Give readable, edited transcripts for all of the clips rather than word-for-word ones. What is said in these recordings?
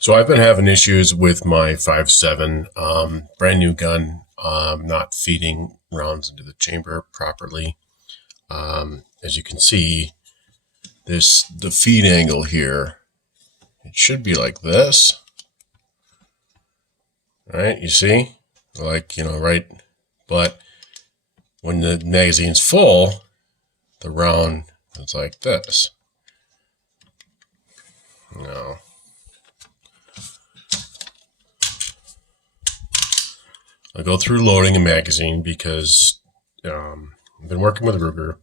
So I've been having issues with my 5.7 brand new gun, not feeding rounds into the chamber properly. As you can see, the feed angle here, it should be like this, right? You see, like, right? But when the magazine's full, the round is like this. Now, I'll go through loading a magazine because I've been working with Ruger.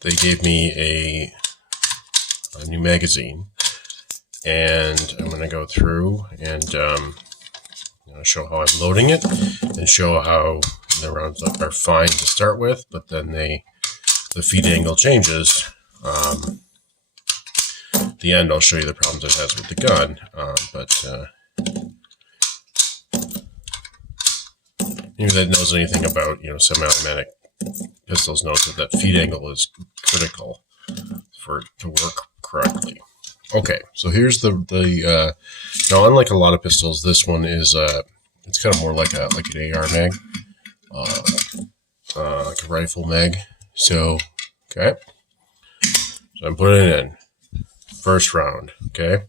They gave me a new magazine, and I'm going to go through and show how I'm loading it and show how the rounds are fine to start with, but then the feed angle changes. At the end, I'll show you the problems it has with the gun, anybody that knows anything about semi-automatic pistols knows that feed angle is critical for it to work correctly. Okay, so here's now unlike a lot of pistols, this one is it's kind of more like an AR mag, like a rifle mag. So okay, so I'm putting it in first round. Okay,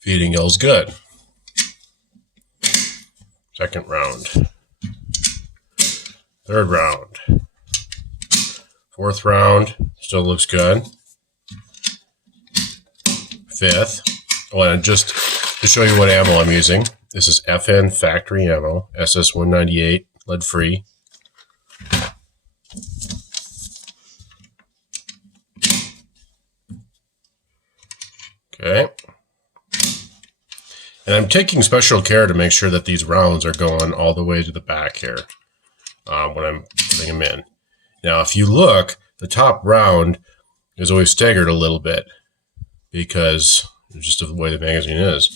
feed angle is good. Second round. Third round. Fourth round, still looks good. Fifth. Oh, and just to show you what ammo I'm using, this is FN factory ammo, SS198, lead free. Okay. And I'm taking special care to make sure that these rounds are going all the way to the back here. When I'm putting them in. Now, if you look, the top round is always staggered a little bit because it's just the way the magazine is.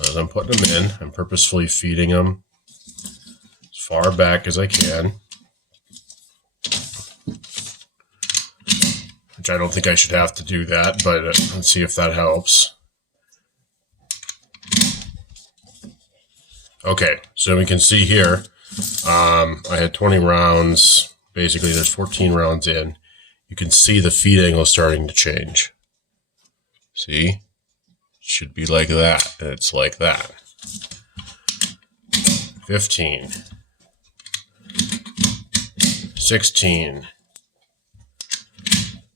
As I'm putting them in, I'm purposefully feeding them as far back as I can, which I don't think I should have to do that, but let's see if that helps. Okay, so we can see here, I had 20 rounds. Basically, there's 14 rounds in. You can see the feed angle starting to change. See? It should be like that, and it's like that. 15. 16.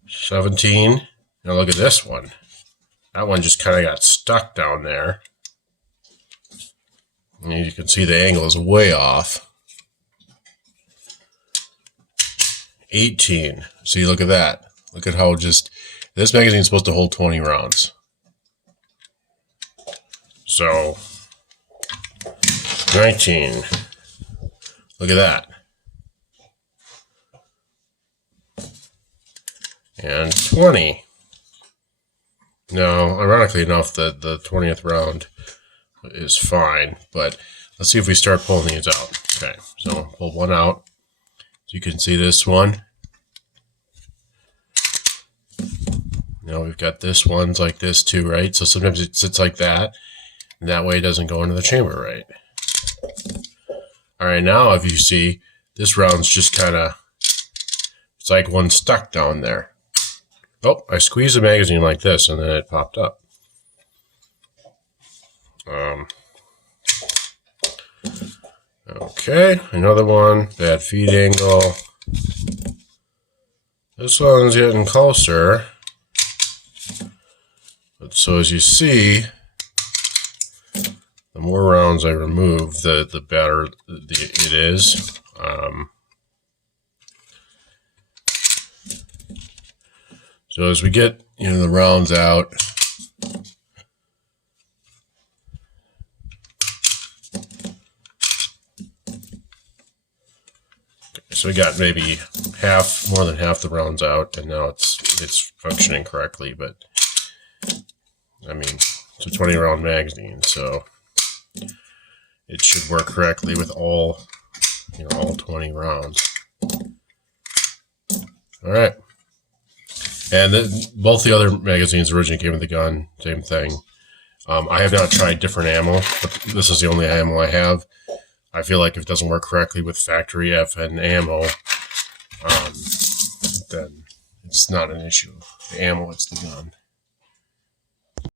17. Now look at this one. That one just kind of got stuck down there. And you can see the angle is way off. 18. See, look at that. Look at how this magazine is supposed to hold 20 rounds. So, 19. Look at that. And 20. Now, ironically enough, the 20th round is fine, but let's see if we start pulling these out. Okay, so pull one out. So you can see this one. Now we've got this one's like this too, right? So sometimes it sits like that, and that way it doesn't go into the chamber right. All right, now if you see, this round's just kind of, it's like one stuck down there. Oh, I squeezed the magazine like this, and then it popped up. Okay, another one, bad feed angle. This one's getting closer. But so as you see, the more rounds I remove, the better it is. So as we get the rounds out, so we got maybe more than half the rounds out, and now it's functioning correctly. But I mean, it's a 20 round magazine, so it should work correctly with all 20 rounds. All right. And both the other magazines originally came with the gun, same thing. I have not tried different ammo, but this is the only ammo I have. I feel like if it doesn't work correctly with factory FN ammo, then it's not an issue. The ammo, it's the gun.